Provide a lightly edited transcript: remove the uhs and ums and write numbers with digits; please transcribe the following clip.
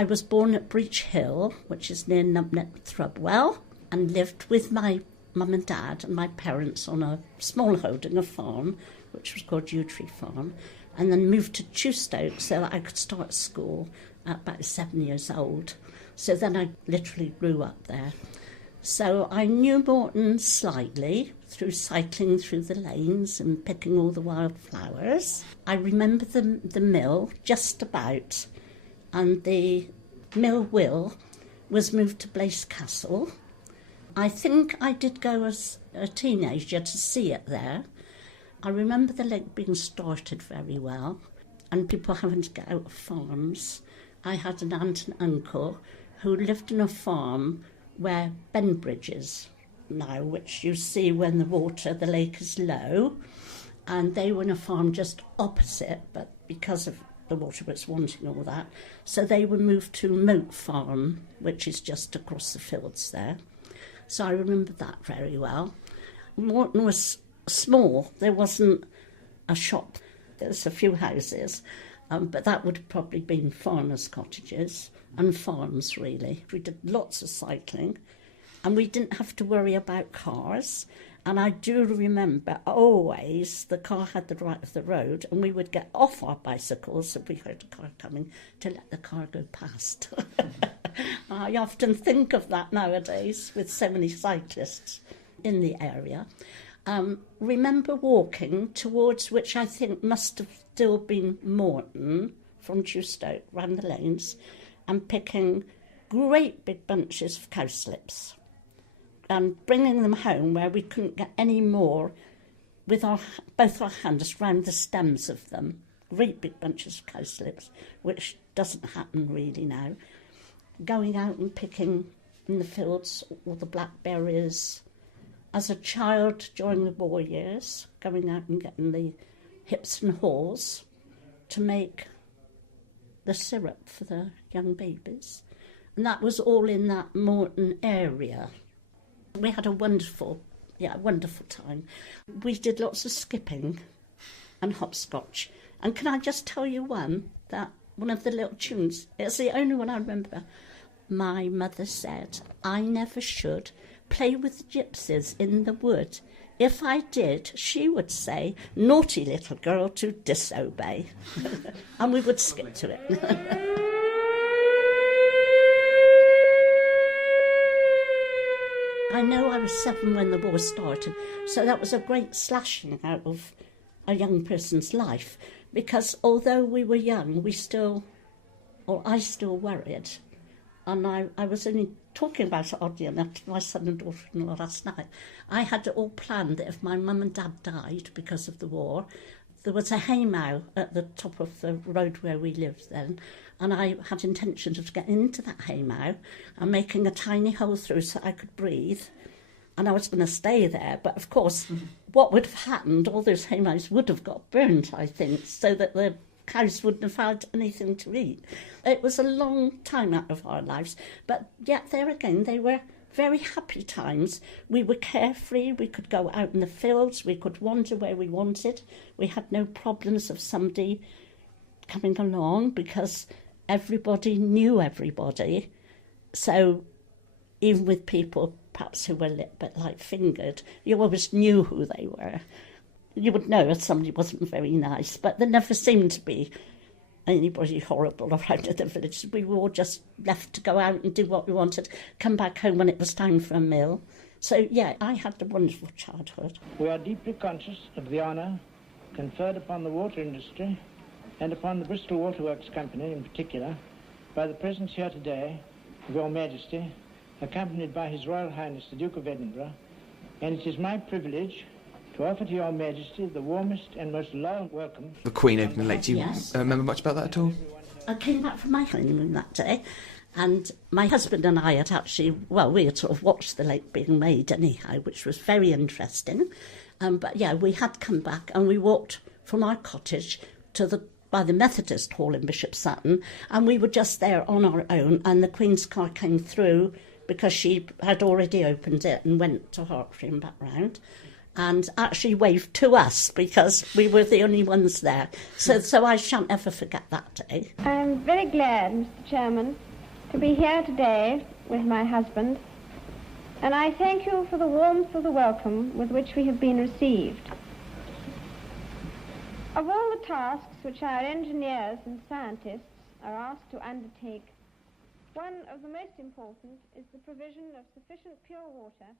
I was born at Breach Hill, which is near Numbnet, Thrubwell, and lived with my mum and dad and my parents on a small holding, a farm, which was called Yew Tree Farm, and then moved to Chewstoke so that I could start school at about 7 years old. So then I literally grew up there. So I knew Morton slightly through cycling through the lanes and picking all the wildflowers. I remember the mill just about, and the mill wheel was moved to Blaise Castle. I think I did go as a teenager to see it there. I remember the lake being started very well and people having to get out of farms. I had an aunt and uncle who lived on a farm where Benbridge is now, which you see when the lake is low, and they were on a farm just opposite, but because of the water was wanting all that, so they were moved to Moat Farm, which is just across the fields there. So I remember that very well. Morton was small. There wasn't a shop. There's a few houses, but that would have probably been farmers' cottages and farms, really. We did lots of cycling, and we didn't have to worry about cars. And I do remember always the car had the right of the road, and we would get off our bicycles if we heard a car coming to let the car go past. I often think of that nowadays with so many cyclists in the area. Remember walking towards, which I think must have still been Morton, from Chewstoke, round the lanes, and picking great big bunches of cowslips and bringing them home where we couldn't get any more with both our hands round the stems of them. Great big bunches of cowslips, which doesn't happen really now. Going out and picking in the fields all the blackberries. As a child during the war years, going out and getting the hips and haws to make the syrup for the young babies. And that was all in that Morton area. We had a wonderful time. We did lots of skipping and hopscotch. And can I just tell you one of the little tunes, it's the only one I remember. My mother said, I never should play with the gypsies in the wood. If I did, she would say, naughty little girl to disobey. And we would skip to it. I know I was 7 when the war started, so that was a great slashing out of a young person's life, because although we were young, I still worried. And I was only talking about it, oddly enough, to my son and daughter-in-law last night. I had it all planned that if my mum and dad died because of the war, there was a haymow at the top of the road where we lived then, and I had intentions of getting into that haymow and making a tiny hole through so I could breathe, and I was going to stay there. But of course, what would have happened, all those haymows would have got burnt, I think, so that the cows wouldn't have had anything to eat. It was a long time out of our lives, but yet there again, they were very happy times. We were carefree, we could go out in the fields, we could wander where we wanted. We had no problems of somebody coming along because everybody knew everybody. So even with people perhaps who were a little bit like fingered, you always knew who they were. You would know if somebody wasn't very nice, but there never seemed to be anybody horrible around in the village. We were all just left to go out and do what we wanted, come back home when it was time for a meal. So, yeah, I had a wonderful childhood. We are deeply conscious of the honour conferred upon the water industry and upon the Bristol Waterworks Company in particular by the presence here today of Your Majesty, accompanied by His Royal Highness the Duke of Edinburgh, and it is my privilege to offer to Your Majesty the warmest and most loyal welcome. The Queen opening the lake, do you remember much about that at all? I came back from my honeymoon that day, and my husband and I had actually, we had sort of watched the lake being made anyhow, which was very interesting. But yeah, we had come back and we walked from our cottage by the Methodist Hall in Bishop Sutton, and we were just there on our own, and the Queen's car came through because she had already opened it and went to Hertford and back round, and actually waved to us because we were the only ones there. So I shan't ever forget that day. I'm very glad, Mr. Chairman, to be here today with my husband, and I thank you for the warmth of the welcome with which we have been received. Of all the tasks which our engineers and scientists are asked to undertake, one of the most important is the provision of sufficient pure water